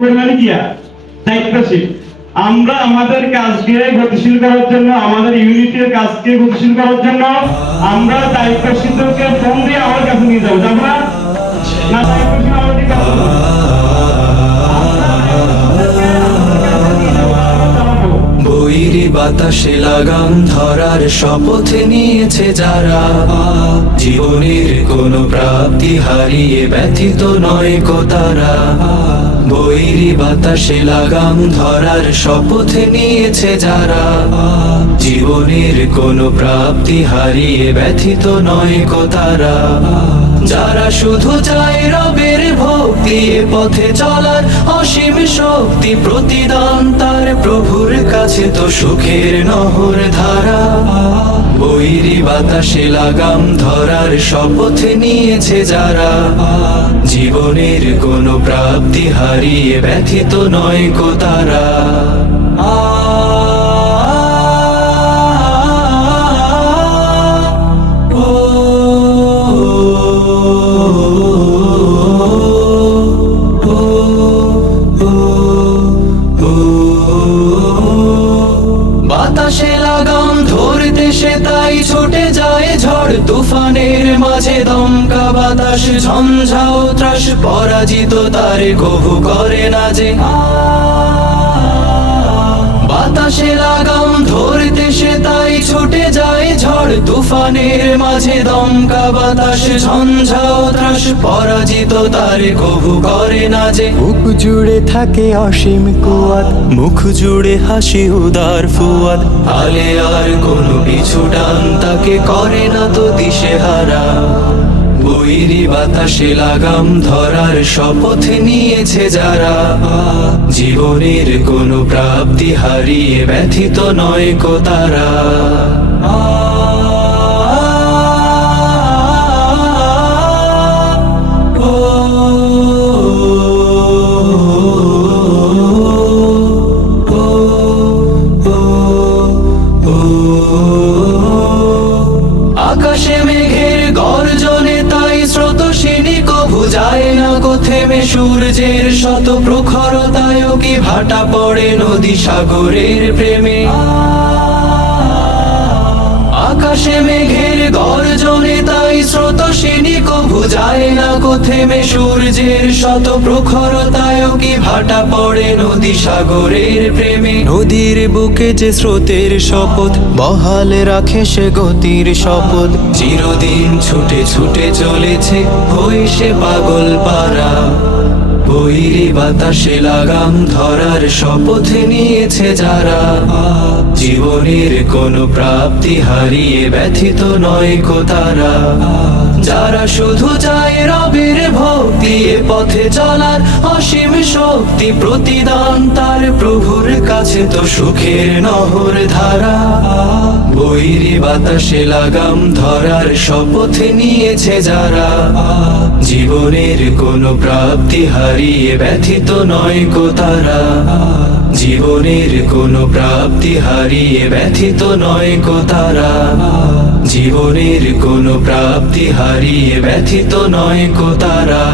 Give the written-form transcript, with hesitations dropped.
পরিমাণে কিয়া দায়িত্বশীল। আমরা আমাদের কাজকে গতিশীল করার জন্য, আমাদের ইউনিটের কাজকে গতিশীল করার জন্য আমরা দায়িত্বশীলকে ফোন দিয়ে আমার কাছে নিয়ে যাবো, যাবো না? না, দায়িত্বশীল আমাদের কাছে বৈরী বাতাসে লাগাম ধরার শপথ নিয়েছে যারা, জীবনের কোনো প্রাপ্তি হারিয়ে ব্যথিত নয় কো তারা। বৈরী বাতাসে লাগাম ধরার শপথ নিয়েছে যারা, জীবনের কোনো প্রাপ্তি হারিয়ে ব্যথিত নয় কো তারা। যারা শুধু চায় রবের ভক্তি, পথে চলার অসীম শক্তি, প্রতিদান তার প্রভুর কাছে তো সুখের নহর ধারা। বৈরী বাতাসে লাগাম ধরার শপথ নিয়েছে যারা, জীবনের কোনো প্রাপ্তি হারিয়ে ব্যথিত নয় কো তারা। বাতাসে লাগাম ধরতে সে তাই ছুটে যায় ঝড় তুফানের মাঝে, দমকা বাতাস ঝঞ্ঝাও ত্রাস, পরাজিত তার কভু করে না যে। বাতাসে লাগাম ধরতে সে তাই ছুটে যায় ঝড় তুফানের মাঝে, দমকা বাতাস ঝঞ্ঝাও ত্রাস, পরাজিত তার কভু করে না যে। বুক জুড়ে থাকে অসীম কুয়াত, মুখ জুড়ে হাসি উদার ফুয়াদ, আলে আর কোনো পিছু টান তাকে করে না তো দিশেহারা। বৈরী বাতাসে লাগাম ধরার শপথ নিয়েছে যারা, জীবনের কোনো প্রাপ্তি হারিয়ে ব্যথিত নয় কো তারা। আকাশে মেঘের গর্জনে তাই স্রোতস্বিনী কভু যায় না কো থেমে, সূর্যের শত প্রখরতায় কি ভাটা পড়ে নদী সাগরের প্রেমে। আকাশে মেঘের গর্জনে তাই স্রোতস্বিনী কভু যায় না কো থেমে, সূর্যের শত প্রখরতায় কি ভাটা পড়ে নদী সাগরের প্রেমে। নদীর বুকে যে স্রোতের শপথ, বহাল রাখে সে গতির শপথ, চিরদিন ছুটে ছুটে চলেছে হয়ে সে পাগল পারা। বৈরী বাতাসে লাগাম ধরার শপথ নিয়েছে যারা, জীবনের কোনো প্রাপ্তি হারিয়ে ব্যথিত নয় কো তারা। যারা শুধু চায় রবের ভক্তি, পথে চলার অসীম শক্তি, প্রতিদান তার প্রভুর কাছে তো সুখের নহর ধারা। বৈরী বাতাসে লাগাম ধরার শপথ নিয়েছে যারা, জীবনের কোনো প্রাপ্তি হারিয়ে ব্যথিত নয় কো তারা। জীবনের কোনো প্রাপ্তি হারিয়ে ব্যথিত নয় কো তারা। জীবনের কোনো প্রাপ্তি হারিয়ে ব্যথিত নয় কো তারা।